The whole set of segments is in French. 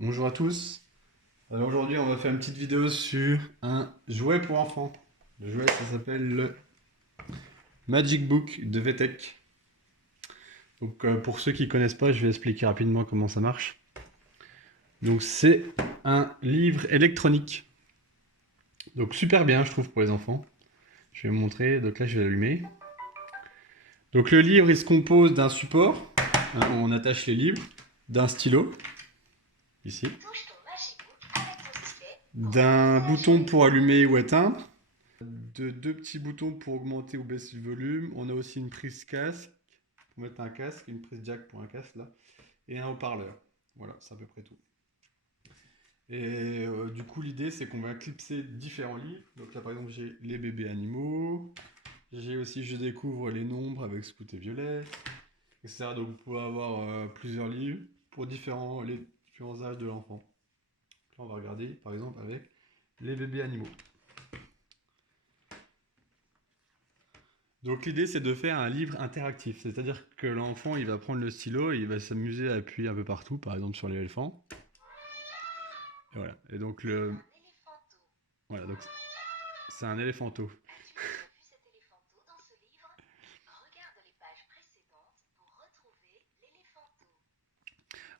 Bonjour à tous. Alors aujourd'hui, on va faire une petite vidéo sur un jouet pour enfants. Le jouet, ça s'appelle le Magic Book de VTech. Donc pour ceux qui ne connaissent pas, je vais expliquer rapidement comment ça marche. Donc c'est un livre électronique. Donc super bien, je trouve, pour les enfants. Je vais vous montrer. Donc là, je vais l'allumer. Donc le livre, il se compose d'un support. Hein, on attache les livres, d'un stylo, ici, d'un bouton pour allumer ou éteindre, de deux petits boutons pour augmenter ou baisser le volume. On a aussi une prise casque pour mettre un casque, une prise jack pour un casque là, et un haut-parleur. Voilà, c'est à peu près tout. Et du coup, l'idée c'est qu'on va clipser différents livres. Donc là, par exemple, j'ai les bébés animaux. J'ai aussi Je découvre les nombres avec Scout et Violet, etc. Donc vous pouvez avoir plusieurs livres pour les différents âges de l'enfant. Là, on va regarder par exemple avec les bébés animaux. Donc l'idée c'est de faire un livre interactif, c'est-à-dire que l'enfant il va prendre le stylo et il va s'amuser à appuyer un peu partout, par exemple sur l'éléphant. Et voilà. Et donc voilà, donc c'est un éléphanto.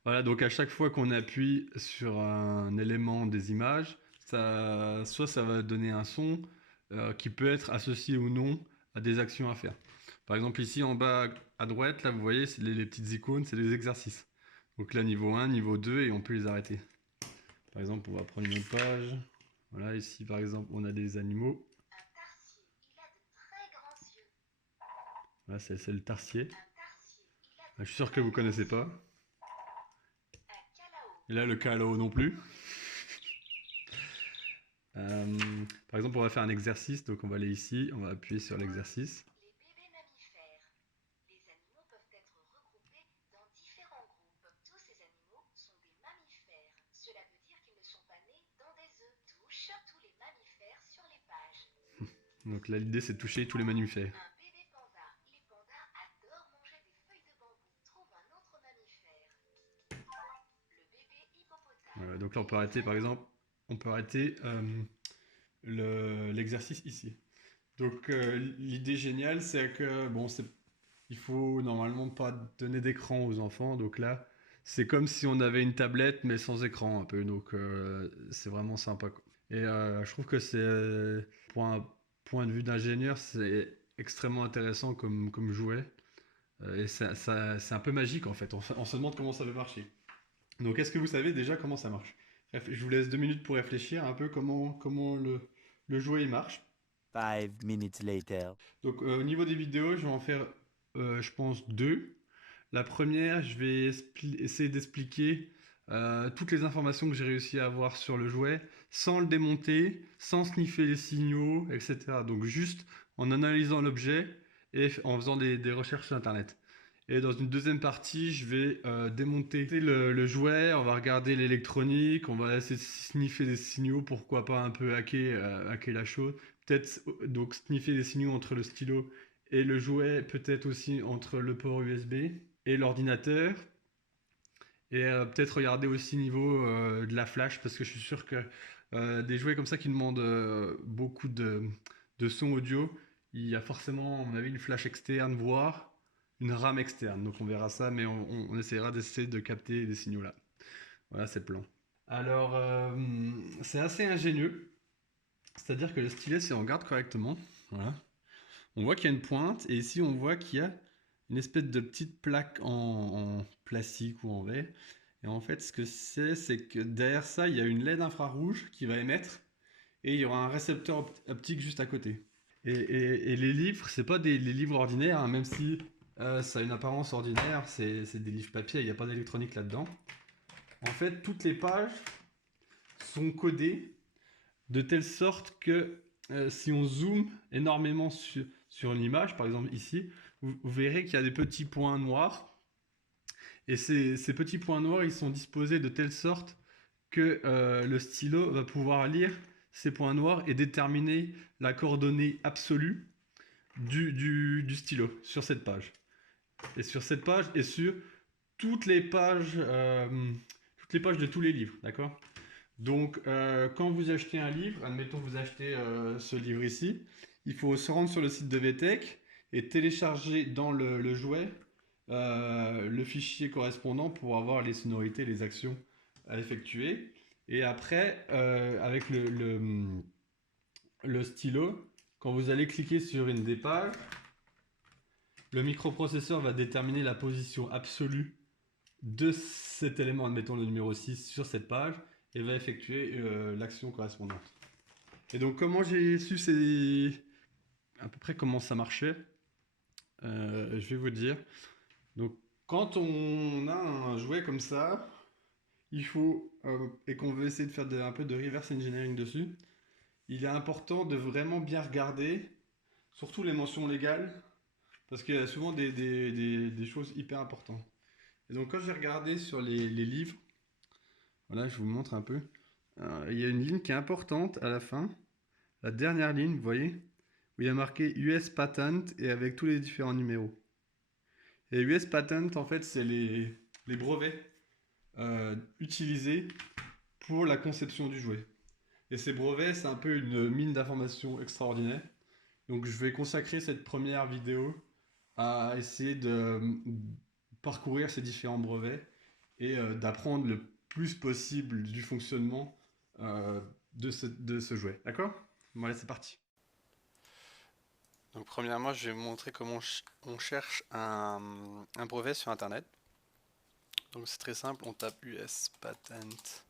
Voilà, donc à chaque fois qu'on appuie sur un élément des images, soit ça va donner un son qui peut être associé ou non à des actions à faire. Par exemple ici en bas à droite, là vous voyez les petites icônes, c'est des exercices. Donc là niveau 1, niveau 2 et on peut les arrêter. Par exemple on va prendre une autre page. Voilà, ici par exemple on a des animaux. Là c'est le tarsier. Je suis sûr que vous ne connaissez pas. Et là le calao non plus. Par exemple, on va faire un exercice, donc on va aller ici, on va appuyer sur l'exercice. Donc là, l'idée, c'est de toucher tous les mammifères. Voilà, donc là, on peut arrêter, par exemple, on peut arrêter l'exercice ici. Donc l'idée géniale, c'est que, bon, il faut normalement pas donner d'écran aux enfants, donc là, c'est comme si on avait une tablette, mais sans écran un peu, donc c'est vraiment sympa, quoi. Et je trouve que pour un point de vue d'ingénieur, c'est extrêmement intéressant comme jouet. Et c'est un peu magique en fait. On se demande comment ça va marcher. Donc est-ce que vous savez déjà comment ça marche? Bref, je vous laisse 2 minutes pour réfléchir un peu comment le jouet il marche. 5 minutes later. Donc au niveau des vidéos, je vais en faire je pense deux. La première, je vais essayer d'expliquer toutes les informations que j'ai réussi à avoir sur le jouet sans le démonter, sans sniffer les signaux, etc. Donc juste en analysant l'objet et en faisant des recherches sur Internet. Et dans une deuxième partie, je vais démonter le jouet, on va regarder l'électronique, on va essayer de sniffer des signaux, pourquoi pas un peu hacker la chose. Peut-être donc sniffer des signaux entre le stylo et le jouet, peut-être aussi entre le port USB et l'ordinateur. Et peut-être regarder aussi niveau de la flash, parce que je suis sûr que des jouets comme ça qui demandent beaucoup de son audio, il y a forcément, à mon avis, une flash externe, voire une RAM externe. Donc on verra ça, mais on essaiera d'essayer de capter des signaux là. Voilà, c'est le plan. Alors, c'est assez ingénieux. C'est-à-dire que le stylet, si on regarde correctement, voilà, on voit qu'il y a une pointe, et ici on voit qu'il y a une espèce de petite plaque en plastique ou en verre. Et en fait, ce que c'est que derrière ça, il y a une LED infrarouge qui va émettre, et il y aura un récepteur optique juste à côté. Et les livres, c'est pas les livres ordinaires, hein, même si ça a une apparence ordinaire, c'est des livres papier, il n'y a pas d'électronique là-dedans. En fait, toutes les pages sont codées de telle sorte que si on zoome énormément sur une image, par exemple ici, vous verrez qu'il y a des petits points noirs. Et ces petits points noirs, ils sont disposés de telle sorte que le stylo va pouvoir lire ces points noirs et déterminer la coordonnée absolue du stylo sur cette page. Et sur cette page et sur toutes les pages, de tous les livres, d'accord? Donc, quand vous achetez un livre, admettons vous achetez ce livre ici, il faut se rendre sur le site de VTech et télécharger dans le jouet le fichier correspondant pour avoir les sonorités, les actions à effectuer. Et après, avec le stylo, quand vous allez cliquer sur une des pages, le microprocesseur va déterminer la position absolue de cet élément, admettons le numéro 6, sur cette page, et va effectuer l'action correspondante. Et donc comment j'ai su à peu près comment ça marchait, je vais vous dire. Donc quand on a un jouet comme ça, il faut, et qu'on veut essayer de faire un peu de reverse engineering dessus, il est important de vraiment bien regarder, surtout les mentions légales, parce qu'il y a souvent des choses hyper importantes. Et donc quand j'ai regardé sur les livres, voilà, je vous montre un peu. Il y a une ligne qui est importante à la fin, la dernière ligne, vous voyez, où il y a marqué US Patent et avec tous les différents numéros. Et US Patent, en fait, c'est les brevets utilisés pour la conception du jouet. Et ces brevets, c'est un peu une mine d'informations extraordinaire. Donc je vais consacrer cette première vidéo à essayer de parcourir ces différents brevets et d'apprendre le plus possible du fonctionnement de ce jouet. D'accord? Bon, allez, c'est parti. Donc premièrement, je vais vous montrer comment on cherche un brevet sur Internet. Donc c'est très simple, on tape US Patent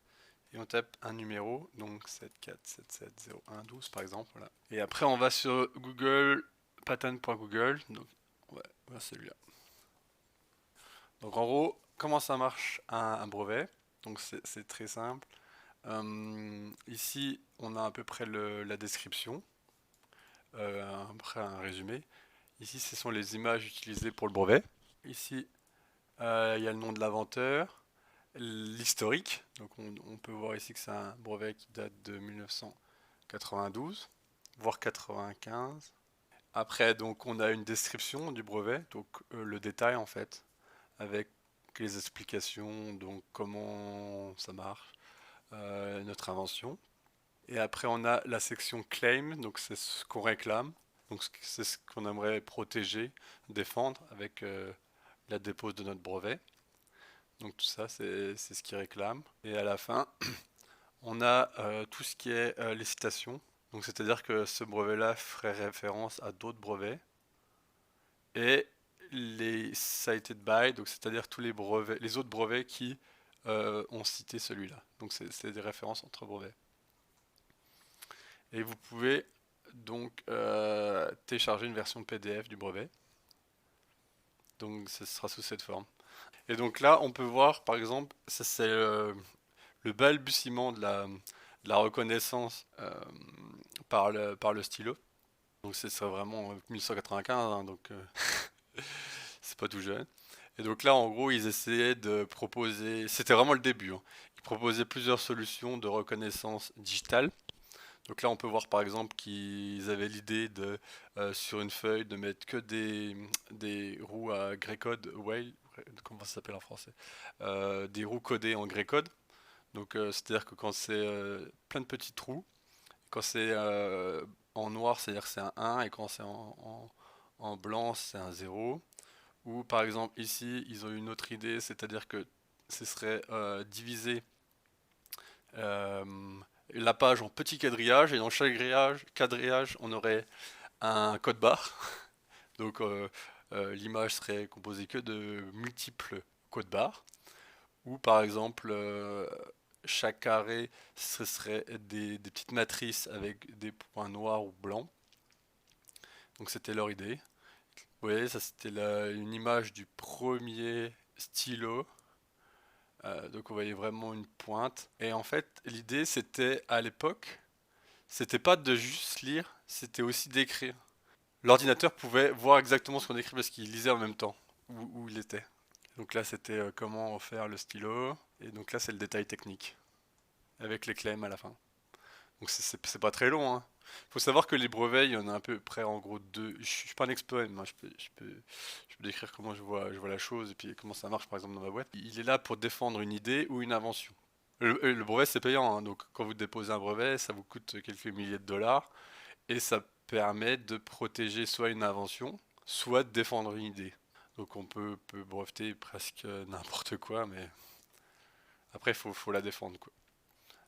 et on tape un numéro, donc 74770112 par exemple. Voilà. Et après on va sur Google, patent.google, donc ouais, voilà celui-là. Donc en gros, comment ça marche un brevet? Donc c'est très simple. Ici, on a à peu près la description, après un résumé. Ici, ce sont les images utilisées pour le brevet. Ici, il y a le nom de l'inventeur, l'historique. Donc on peut voir ici que c'est un brevet qui date de 1992, voire 95. Après, donc on a une description du brevet, donc le détail en fait, avec les explications, donc comment ça marche, notre invention. Et après, on a la section claim, donc c'est ce qu'on réclame, donc c'est ce qu'on aimerait protéger, défendre avec la dépose de notre brevet. Donc tout ça, c'est ce qui réclame. Et à la fin, on a tout ce qui est les citations. Donc c'est-à-dire que ce brevet-là ferait référence à d'autres brevets. Et les cited by, donc c'est-à-dire tous les brevets, les autres brevets qui ont cité celui-là. Donc c'est des références entre brevets. Et vous pouvez donc télécharger une version PDF du brevet. Donc ce sera sous cette forme. Et donc là, on peut voir, par exemple, ça c'est le balbutiement de la reconnaissance par le stylo. Donc c'est ça vraiment 1195, hein, donc c'est pas tout jeune. Et donc là, en gros, ils essayaient de proposer, c'était vraiment le début, hein. Ils proposaient plusieurs solutions de reconnaissance digitale. Donc là, on peut voir par exemple qu'ils avaient l'idée de, sur une feuille, de mettre que des roues à Grecode, Whale, comment ça s'appelle en français? Des roues codées en Grecode. Donc c'est-à-dire que quand c'est plein de petits trous, quand c'est en noir, c'est-à-dire que c'est un 1, et quand c'est en blanc, c'est un 0. Ou par exemple ici, ils ont eu une autre idée, c'est-à-dire que ce serait diviser euh, la page en petits quadrillages, et dans chaque quadrillage, on aurait un code barre. Donc l'image serait composée que de multiples codes barres. Ou par exemple, chaque carré, ce serait des petites matrices avec des points noirs ou blancs. Donc c'était leur idée. Vous voyez, ça c'était une image du premier stylo. Donc vous voyez vraiment une pointe. Et en fait, l'idée c'était à l'époque, c'était pas de juste lire, c'était aussi d'écrire. L'ordinateur pouvait voir exactement ce qu'on écrit parce qu'il lisait en même temps où il était. Donc là c'était comment faire le stylo. Et donc là c'est le détail technique avec les claims à la fin. Donc c'est pas très long, hein. Faut savoir que les brevets, il y en a à peu près en gros deux. Je suis pas un expert, mais je peux décrire comment je vois la chose et puis comment ça marche par exemple dans ma boîte. Il est là pour défendre une idée ou une invention. Le brevet c'est payant, hein, donc quand vous déposez un brevet, ça vous coûte quelques milliers de dollars et ça permet de protéger soit une invention, soit de défendre une idée. Donc on peut breveter presque n'importe quoi, mais après faut la défendre quoi.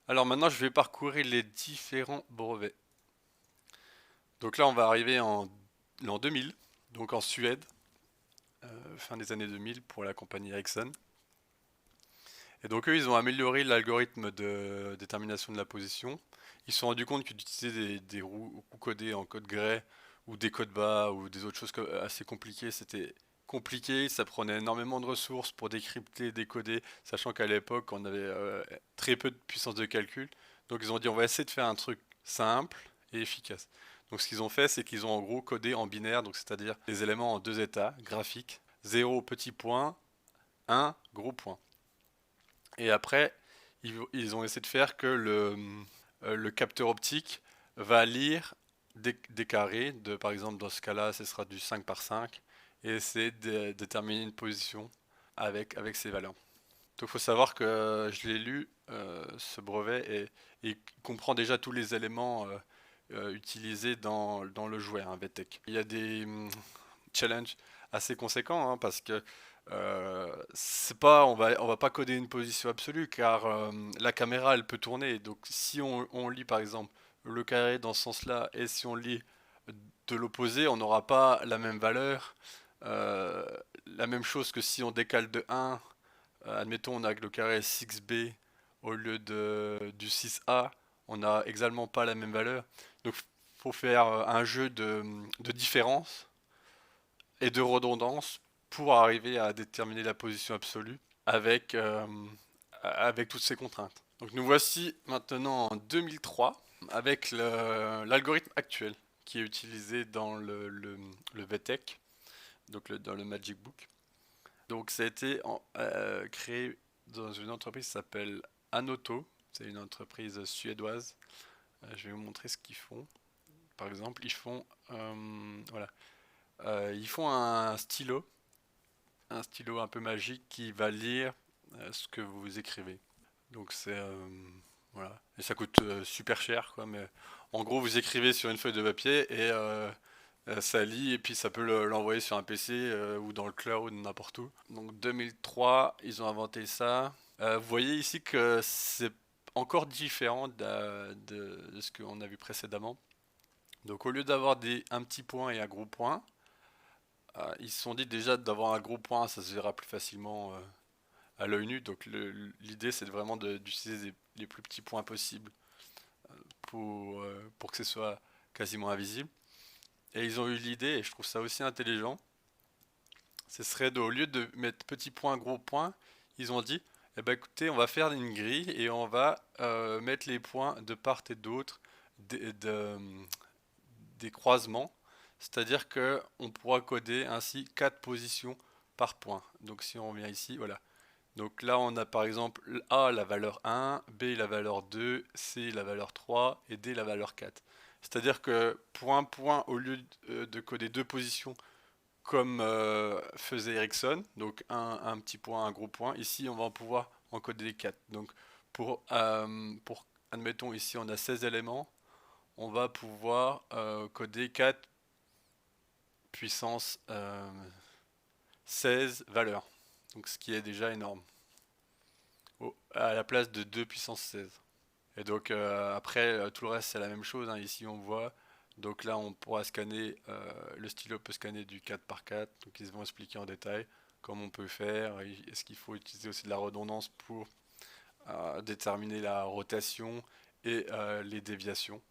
Alors maintenant je vais parcourir les différents brevets. Donc là, on va arriver en l'an 2000, donc en Suède, fin des années 2000 pour la compagnie Ericsson. Et donc eux, ils ont amélioré l'algorithme de détermination de la position. Ils se sont rendus compte que d'utiliser des roues codées en code grey ou des codes bas ou des autres choses assez compliquées, c'était compliqué, ça prenait énormément de ressources pour décrypter, décoder, sachant qu'à l'époque, on avait très peu de puissance de calcul. Donc ils ont dit, on va essayer de faire un truc simple et efficace. Donc ce qu'ils ont fait, c'est qu'ils ont en gros codé en binaire, donc c'est-à-dire les éléments en deux états graphiques, 0 petit point, 1 gros point. Et après, ils ont essayé de faire que le capteur optique va lire des carrés, par exemple dans ce cas-là, ce sera du 5 par 5, et essayer de déterminer une position avec ces valeurs. Donc il faut savoir que je l'ai lu, ce brevet, et il comprend déjà tous les éléments utilisés dans le jouet, un VTech. Il y a des challenges assez conséquents, hein, parce que c'est pas, on va pas coder une position absolue car la caméra elle peut tourner. Donc si on lit par exemple le carré dans ce sens-là et si on lit de l'opposé, on n'aura pas la même valeur. Euh, la même chose que si on décale de 1, admettons on a le carré 6b au lieu du 6a, on n'a exactement pas la même valeur. Donc faut faire un jeu de différence et de redondance pour arriver à déterminer la position absolue avec toutes ces contraintes. Donc nous voici maintenant en 2003 avec l'algorithme actuel qui est utilisé dans le VTech, donc dans le Magic Book. Donc ça a été créé dans une entreprise qui s'appelle Anoto, c'est une entreprise suédoise. Je vais vous montrer ce qu'ils font. Par exemple, voilà, ils font un stylo un peu magique qui va lire ce que vous écrivez. Donc c'est voilà, et ça coûte super cher quoi, mais en gros vous écrivez sur une feuille de papier et ça lit et puis ça peut l'envoyer sur un PC ou dans le cloud ou n'importe où. Donc 2003, ils ont inventé ça. Vous voyez ici que c'est encore différent de ce qu'on a vu précédemment. Donc au lieu d'avoir un petit point et un gros point, ils se sont dit déjà d'avoir un gros point, ça se verra plus facilement à l'œil nu. Donc l'idée c'est vraiment d'utiliser les plus petits points possibles pour que ce soit quasiment invisible. Et ils ont eu l'idée, et je trouve ça aussi intelligent, ce serait au lieu de mettre petit point, gros point, ils ont dit, eh ben écoutez, on va faire une grille et on va mettre les points de part et d'autre des croisements. C'est-à-dire que on pourra coder ainsi 4 positions par point. Donc si on vient ici, voilà. Donc là on a par exemple A la valeur 1, B la valeur 2, C la valeur 3 et D la valeur 4. C'est-à-dire que pour un point, au lieu de coder deux positions comme faisait Ericsson, donc un petit point, un gros point, ici on va pouvoir en coder 4. Donc admettons ici on a 16 éléments, on va pouvoir coder 4 puissance 16 valeurs. Donc ce qui est déjà énorme. À la place de 2 puissance 16. Et donc après tout le reste c'est la même chose, hein. Ici on voit. Donc là on pourra scanner, le stylo peut scanner du 4 par 4. Donc ils vont expliquer en détail comment on peut faire. Est-ce qu'il faut utiliser aussi de la redondance pour déterminer la rotation et les déviations.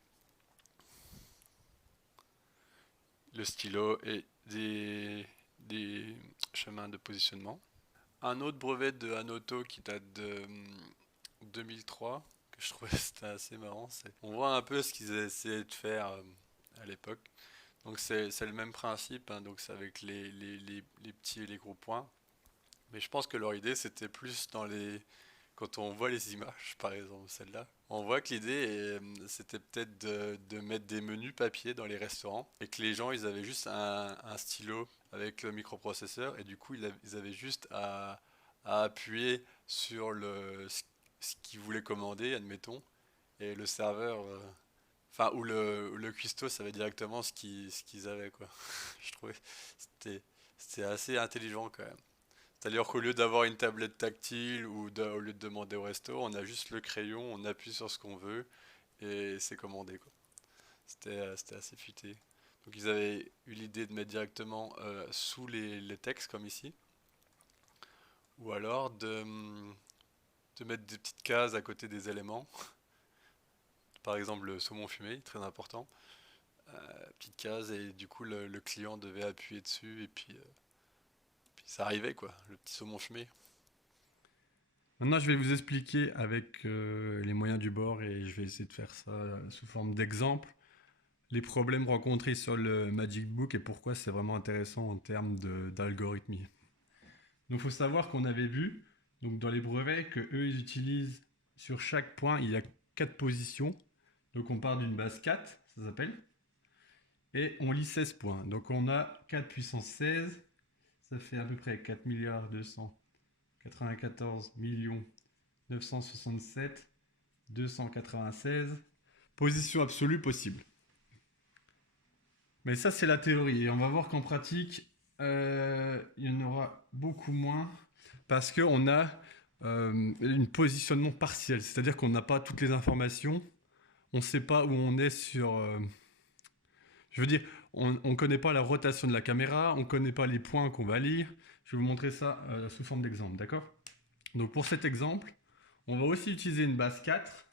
Le stylo et des chemins de positionnement. Un autre brevet de Anoto qui date de 2003, que je trouvais c'était assez marrant. On voit un peu ce qu'ils essayaient de faire à l'époque. Donc c'est le même principe, hein, donc c'est avec les petits et les gros points. Mais je pense que leur idée c'était plus dans quand on voit les images, par exemple celle-là, on voit que l'idée, c'était peut-être de mettre des menus papier dans les restaurants et que les gens, ils avaient juste un stylo avec le microprocesseur et du coup, ils avaient juste à appuyer sur ce qu'ils voulaient commander, admettons, et le serveur, enfin, ou le cuistot savait directement ce qu'ils avaient, quoi. Je trouvais que c'était assez intelligent quand même. C'est-à-dire qu'au lieu d'avoir une tablette tactile au lieu de demander au resto, on a juste le crayon, on appuie sur ce qu'on veut et c'est commandé, quoi. C'était assez futé. Donc ils avaient eu l'idée de mettre directement sous les textes comme ici, ou alors de mettre des petites cases à côté des éléments. Par exemple le saumon fumé, très important. Petite case et du coup le client devait appuyer dessus et puis ça arrivait quoi, le petit saumon fumé. Maintenant, je vais vous expliquer avec les moyens du bord et je vais essayer de faire ça sous forme d'exemple, les problèmes rencontrés sur le Magic Book et pourquoi c'est vraiment intéressant en termes d'algorithmie. Donc, il faut savoir qu'on avait vu donc, dans les brevets que eux ils utilisent sur chaque point, il y a 4 positions. Donc, on part d'une base 4, ça s'appelle, et on lit 16 points. Donc, on a 4 puissance 16, ça fait à peu près 4 milliards 294 millions 967 296 positions absolues possibles. Mais ça, c'est la théorie. Et on va voir qu'en pratique, il y en aura beaucoup moins parce qu'on a un positionnement partiel. C'est-à-dire qu'on n'a pas toutes les informations. On ne sait pas où on est sur... je veux dire, on ne connaît pas la rotation de la caméra, on ne connaît pas les points qu'on va lire. Je vais vous montrer ça sous forme d'exemple, d'accord? Donc pour cet exemple, on va aussi utiliser une base 4.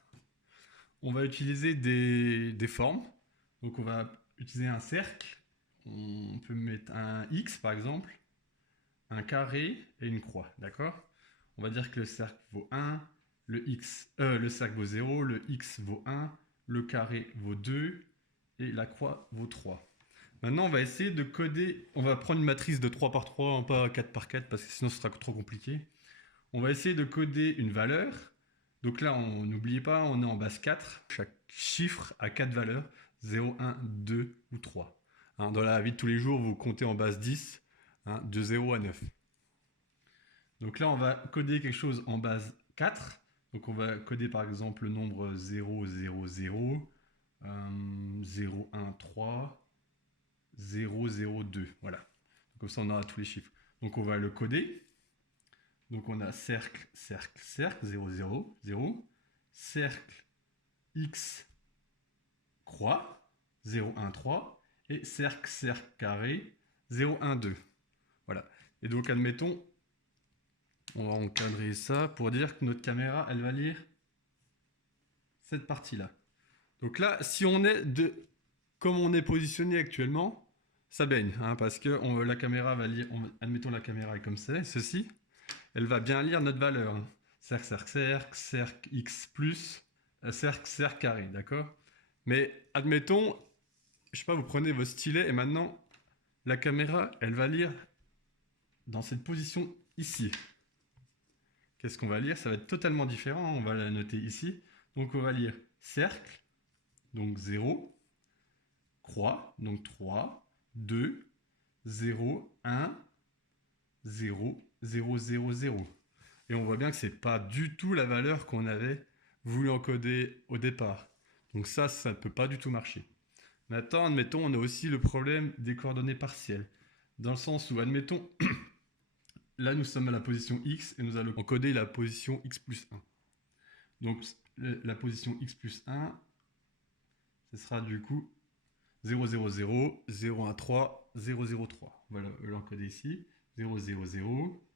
On va utiliser des formes. Donc on va utiliser un cercle. On peut mettre un X par exemple, un carré et une croix. D'accord? On va dire que le cercle vaut 1, le cercle vaut 0, le X vaut 1, le carré vaut 2 et la croix vaut 3. Maintenant, on va essayer de coder. On va prendre une matrice de 3 par 3, pas 4 par 4, parce que sinon ce sera trop compliqué. On va essayer de coder une valeur. Donc là, n'oubliez pas, on est en base 4. Chaque chiffre a 4 valeurs, 0, 1, 2 ou 3. Hein, dans la vie de tous les jours, vous comptez en base 10, hein, de 0 à 9. Donc là, on va coder quelque chose en base 4. Donc on va coder par exemple le nombre 0, 0, 0, 0, 1, 3, 0, 0, 2. Voilà. Comme ça, on aura tous les chiffres. Donc on va le coder. Donc on a cercle, cercle, cercle, 0, 0, 0. Cercle, X, croix, 0, 1, 3. Et cercle, cercle, carré, 0, 1, 2. Voilà. Et donc admettons, on va encadrer ça pour dire que notre caméra, elle va lire cette partie-là. Donc là, si on est comme on est positionné actuellement, ça baigne, hein, parce que la caméra va lire, admettons la caméra est comme ça, ceci, elle va bien lire notre valeur. Hein. Cercle, cercle, cercle, cercle x plus, cercle, cercle carré, d'accord? Mais admettons, je sais pas, vous prenez vos stylets et maintenant, la caméra, elle va lire dans cette position ici. Qu'est-ce qu'on va lire? Ça va être totalement différent, on va la noter ici. Donc on va lire cercle, donc 0, croix, donc 3, 2, 0, 1, 0, 0, 0, 0. Et on voit bien que c'est pas du tout la valeur qu'on avait voulu encoder au départ. Donc ça ne peut pas du tout marcher. Maintenant, admettons, on a aussi le problème des coordonnées partielles. Dans le sens où, admettons, là nous sommes à la position x et nous allons encoder la position x plus 1. Donc la position x plus 1, ce sera du coup 0, 0, 0, 0, 1, 3, 0, 0, 3. Voilà, l'encoder ici. 0, 0, 0,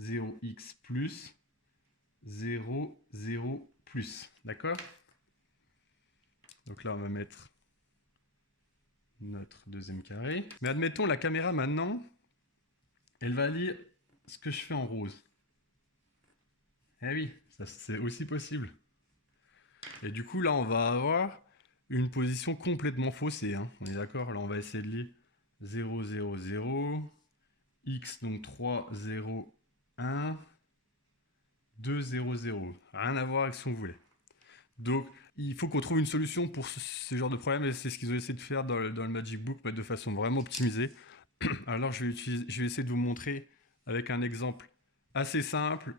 0x plus, 0, 0 plus. D'accord? Donc là, on va mettre notre deuxième carré. Mais admettons, la caméra maintenant, elle va lire ce que je fais en rose. Eh oui, ça c'est aussi possible. Et du coup, là, on va avoir une position complètement faussée. Hein. On est d'accord? Là, on va essayer de lire 0, 0, 0, x, donc 3, 0, 1, 2, 0, 0. Rien à voir avec ce qu'on voulait. Donc, il faut qu'on trouve une solution pour ce genre de problème, et c'est ce qu'ils ont essayé de faire dans le Magic Book, mais de façon vraiment optimisée. Alors, je vais essayer de vous montrer avec un exemple assez simple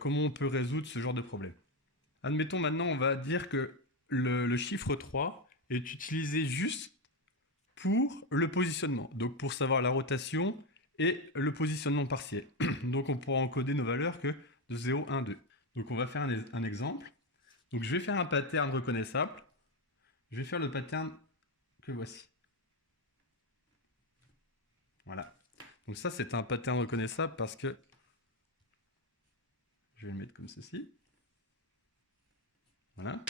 comment on peut résoudre ce genre de problème. Admettons maintenant, on va dire que le chiffre 3 est utilisé juste pour le positionnement, donc pour savoir la rotation et le positionnement partiel. Donc on pourra encoder nos valeurs que de 0, 1, 2. Donc on va faire un exemple. Donc je vais faire un pattern reconnaissable. Je vais faire le pattern que voici. Voilà. Donc ça c'est un pattern reconnaissable parce que je vais le mettre comme ceci. Voilà.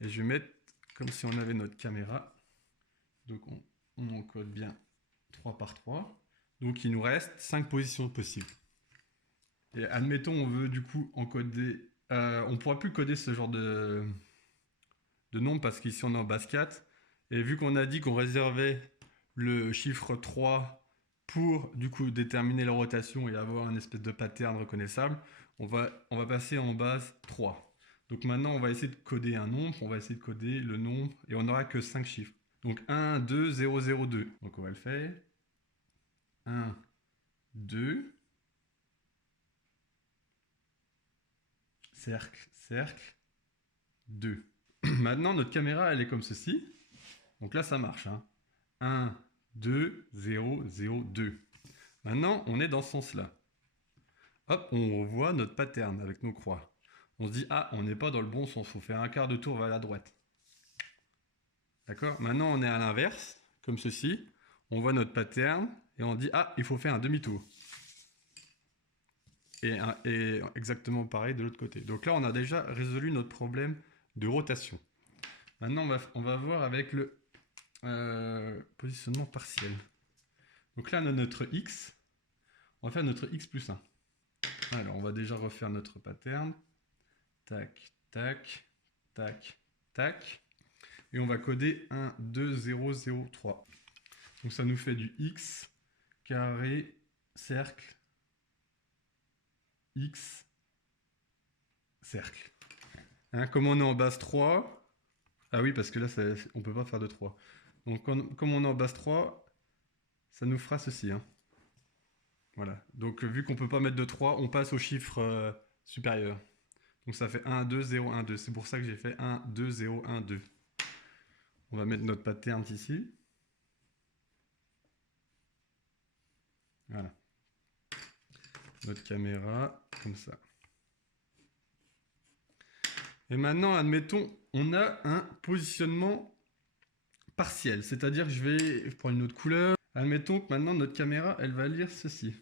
Et je vais mettre comme si on avait notre caméra. Donc on encode bien 3 par 3. Donc il nous reste 5 positions possibles. Et admettons on veut du coup encoder... on ne pourra plus coder ce genre de nombre parce qu'ici on est en base 4. Et vu qu'on a dit qu'on réservait le chiffre 3 pour du coup déterminer la rotation et avoir un espèce de pattern reconnaissable, on va passer en base 3. Donc maintenant on va essayer de coder un nombre, on va essayer de coder le nombre et on n'aura que 5 chiffres. Donc 1, 2, 0, 0, 2. Donc on va le faire. 1, 2. Cercle, cercle. 2. Maintenant notre caméra elle est comme ceci. Donc là ça marche. 1, 2, 0, 0, 2. Maintenant on est dans ce sens-là. Hop, on revoit notre pattern avec nos croix. On se dit, ah, on n'est pas dans le bon sens, il faut faire un quart de tour vers la droite. D'accord? Maintenant, on est à l'inverse, comme ceci. On voit notre pattern et on dit, ah, il faut faire un demi-tour. Et exactement pareil de l'autre côté. Donc là, on a déjà résolu notre problème de rotation. Maintenant, on va voir avec le positionnement partiel. Donc là, on a notre X. On va faire notre X plus 1. Alors, on va déjà refaire notre pattern. Tac, tac, tac, tac. Et on va coder 1, 2, 0, 0, 3. Donc ça nous fait du X carré, cercle, X, cercle. Comme on est en base 3, ah oui, parce que là, on ne peut pas faire de 3. Donc comme on est en base 3, ça nous fera ceci. Voilà. Donc vu qu'on ne peut pas mettre de 3, on passe au chiffre supérieur. Donc ça fait 1, 2, 0, 1, 2. C'est pour ça que j'ai fait 1, 2, 0, 1, 2. On va mettre notre pattern ici. Voilà. Notre caméra, comme ça. Et maintenant, admettons, on a un positionnement partiel. C'est-à-dire que je vais prendre une autre couleur. Admettons que maintenant, notre caméra, elle va lire ceci.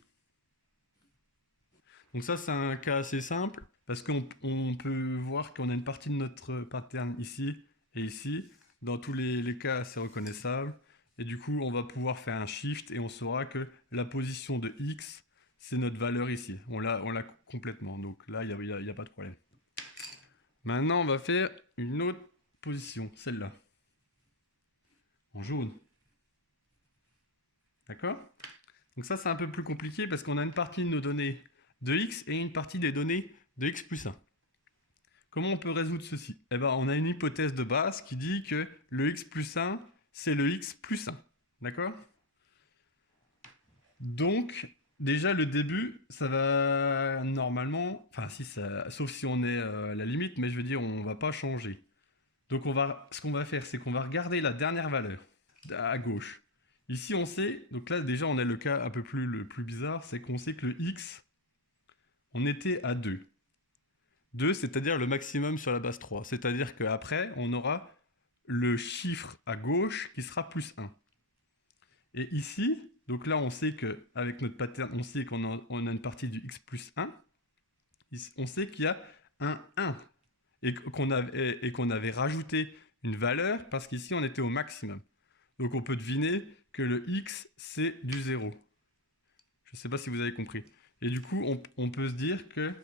Donc ça, c'est un cas assez simple, parce qu'on peut voir qu'on a une partie de notre pattern ici et ici. Dans tous les cas, c'est reconnaissable. Et du coup, on va pouvoir faire un shift et on saura que la position de X, c'est notre valeur ici. On l'a complètement. Donc là, il n'y a pas de problème. Maintenant, on va faire une autre position, celle-là. En jaune. D'accord? Donc ça, c'est un peu plus compliqué parce qu'on a une partie de nos données de X et une partie des données de X plus 1. Comment on peut résoudre ceci? Eh ben, on a une hypothèse de base qui dit que le X plus 1, c'est le X plus 1. D'accord? Donc, déjà, le début, ça va normalement... Enfin, si ça, sauf si on est à la limite, mais je veux dire, on ne va pas changer. Donc, ce qu'on va faire, c'est qu'on va regarder la dernière valeur à gauche. Ici, on sait... Donc là, déjà, on a le cas un peu le plus bizarre, c'est qu'on sait que le X, on était à 2. 2, c'est-à-dire le maximum sur la base 3. C'est-à-dire qu'après, on aura le chiffre à gauche qui sera plus 1. Et ici, donc là, on sait qu'avec notre pattern, on sait qu'on a une partie du x plus 1. On sait qu'il y a un 1. Et qu'on avait rajouté une valeur parce qu'ici, on était au maximum. Donc on peut deviner que le x, c'est du 0. Je ne sais pas si vous avez compris. Et du coup, on peut se dire que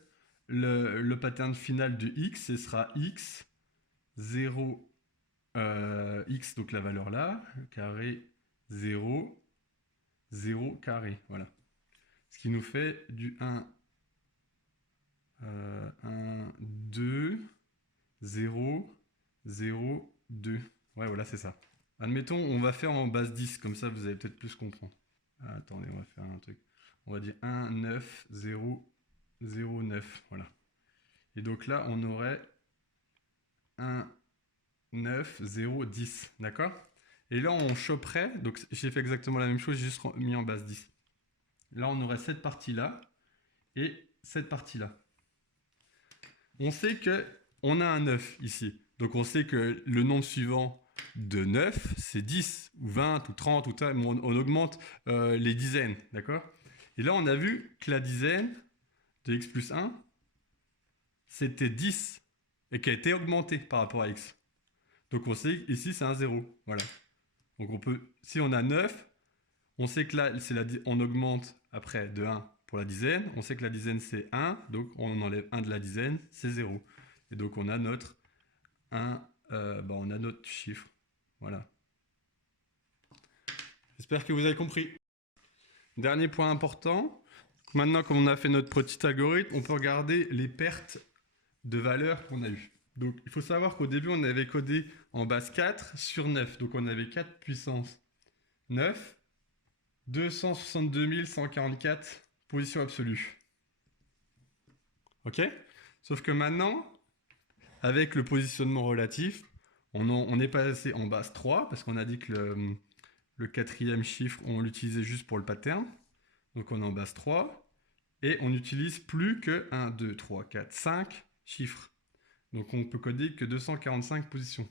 le pattern final de x, ce sera x, 0, x, donc la valeur là, carré 0, 0 carré, voilà. Ce qui nous fait du 1. 1, 2, 0, 0, 2. Ouais, voilà, c'est ça. Admettons, on va faire en base 10, comme ça vous allez peut-être plus comprendre. Ah, attendez, on va faire un truc. On va dire 1, 9, 0, 0, 9. Voilà. Et donc là, on aurait 1, 9, 0, 10. D'accord? Et là, on choperait. Donc, j'ai fait exactement la même chose, j'ai juste mis en base 10. Là, on aurait cette partie-là et cette partie-là. On sait qu'on a un 9 ici. Donc, on sait que le nombre suivant de 9, c'est 10, ou 20, ou 30, ou tal. On augmente les dizaines. D'accord? Et là, on a vu que la dizaine de x plus 1, c'était 10 et qui a été augmentée par rapport à x. Donc, on sait qu'ici, c'est un 0. Voilà. Donc, on peut, si on a 9, on sait que là, on augmente après de 1 pour la dizaine. On sait que la dizaine, c'est 1. Donc, on enlève 1 de la dizaine, c'est 0. Et donc, on a notre 1, on a notre chiffre. Voilà. J'espère que vous avez compris. Dernier point important. Maintenant, comme on a fait notre petit algorithme, on peut regarder les pertes de valeurs qu'on a eues. Donc, il faut savoir qu'au début, on avait codé en base 4 sur 9. Donc, on avait 4 puissance 9, 262 144 positions absolues. Ok? Sauf que maintenant, avec le positionnement relatif, on est passé en base 3, parce qu'on a dit que le quatrième chiffre, on l'utilisait juste pour le pattern. Donc, on est en base 3. Et on n'utilise plus que 1, 2, 3, 4, 5 chiffres. Donc on peut coder que 245 positions.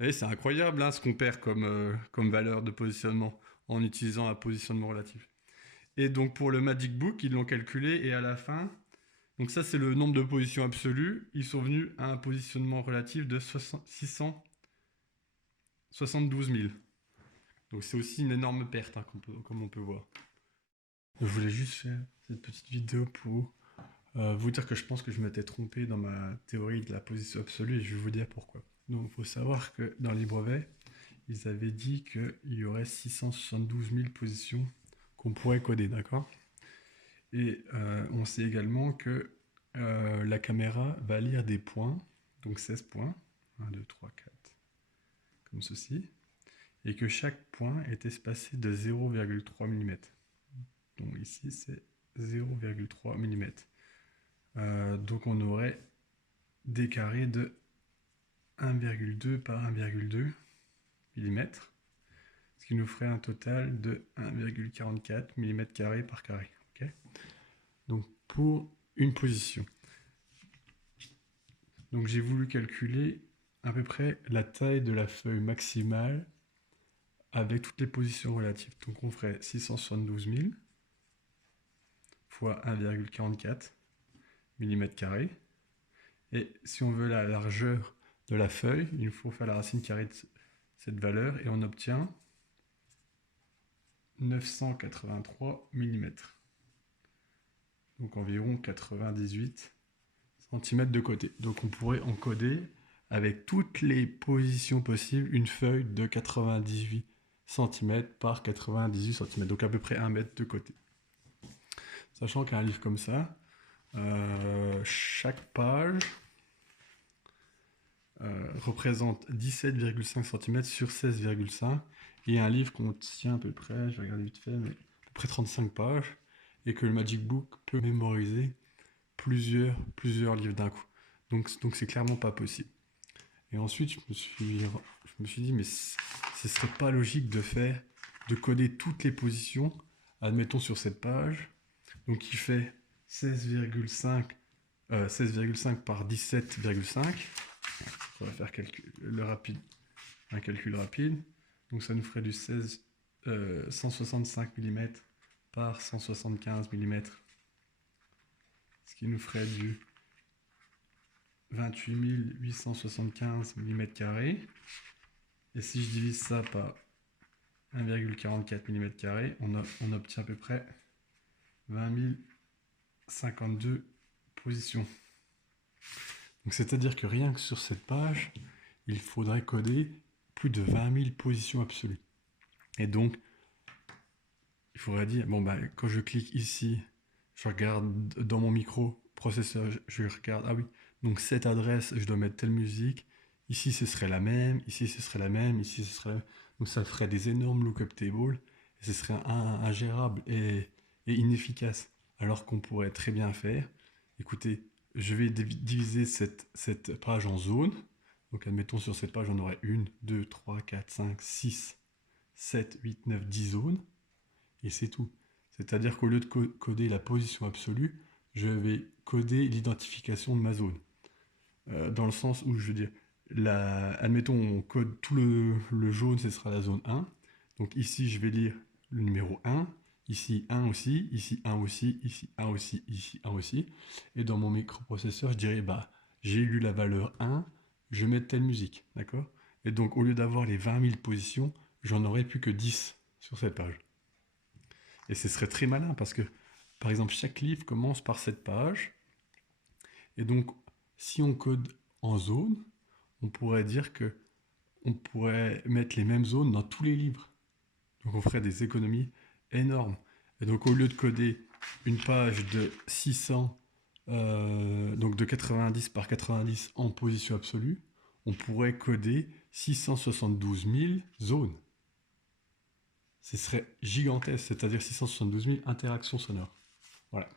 Et c'est incroyable hein, ce qu'on perd comme valeur de positionnement en utilisant un positionnement relatif. Et donc pour le Magic Book, ils l'ont calculé et à la fin, donc ça c'est le nombre de positions absolues, ils sont venus à un positionnement relatif de 672 000. Donc c'est aussi une énorme perte, hein, comme on peut voir. Je voulais juste faire cette petite vidéo pour vous dire que je pense que je m'étais trompé dans ma théorie de la position absolue et je vais vous dire pourquoi. Donc il faut savoir que dans les brevets, ils avaient dit qu'il y aurait 672 000 positions qu'on pourrait coder, d'accord? Et on sait également que la caméra va lire des points, donc 16 points, 1, 2, 3, 4, comme ceci, et que chaque point est espacé de 0,3 mm. Donc ici c'est 0,3 mm. Donc on aurait des carrés de 1,2 par 1,2 mm, ce qui nous ferait un total de 1,44 mm carré par carré. Okay, donc pour une position. Donc j'ai voulu calculer à peu près la taille de la feuille maximale avec toutes les positions relatives. Donc on ferait 672 000 fois 1,44 mm carré. Et si on veut la largeur de la feuille, il faut faire la racine carrée de cette valeur et on obtient 983 mm. Donc environ 98 cm de côté. Donc on pourrait encoder avec toutes les positions possibles une feuille de 98 cm par 98 cm. Donc à peu près 1 mètre de côté. Sachant qu'un livre comme ça, chaque page représente 17,5 cm sur 16,5 et un livre contient à peu près, je vais regarder vite fait, mais à peu près 35 pages et que le Magic Book peut mémoriser plusieurs livres d'un coup. Donc c'est clairement pas possible. Et ensuite je me suis dit mais ce serait pas logique de coder toutes les positions, admettons sur cette page, donc il fait 16,5 par 17,5. On va faire un calcul rapide. Donc ça nous ferait du 165 mm par 175 mm. Ce qui nous ferait du 28 875 mm². Et si je divise ça par 1,44 mm², on obtient à peu près 20 052 positions. Donc c'est-à-dire que rien que sur cette page, il faudrait coder plus de 20 000 positions absolues. Et donc, il faudrait dire, bon bah quand je clique ici Je regarde dans mon microprocesseur, je regarde, ah oui, donc cette adresse, je dois mettre telle musique. Ici, ce serait la même, ici, ce serait la même, ici, ce serait la même. Donc ça ferait des énormes lookup tables, et ce serait ingérable et inefficace. Alors qu'on pourrait très bien faire, écoutez, je vais diviser cette page en zones. Donc admettons sur cette page, on aurait 1, 2, 3, 4, 5, 6, 7, 8, 9, 10 zones. Et c'est tout. C'est-à-dire qu'au lieu de coder la position absolue, je vais coder l'identification de ma zone. Dans le sens où je veux dire, admettons, on code tout le jaune, ce sera la zone 1. Donc ici, je vais lire le numéro 1. Ici 1 aussi, ici 1 aussi, ici 1 aussi, ici 1 aussi. Et dans mon microprocesseur, je dirais, bah, j'ai lu la valeur 1, je mets telle musique, d'accord? Et donc, au lieu d'avoir les 20 000 positions, j'en aurais plus que 10 sur cette page. Et ce serait très malin parce que, par exemple, chaque livre commence par cette page. Et donc, si on code en zone, on pourrait dire que on pourrait mettre les mêmes zones dans tous les livres. Donc, on ferait des économies énormes. Et donc, au lieu de coder une page de 600, donc de 90 par 90 en position absolue, on pourrait coder 672 000 zones. Ce serait gigantesque, c'est-à-dire 672 000 interactions sonores. Voilà.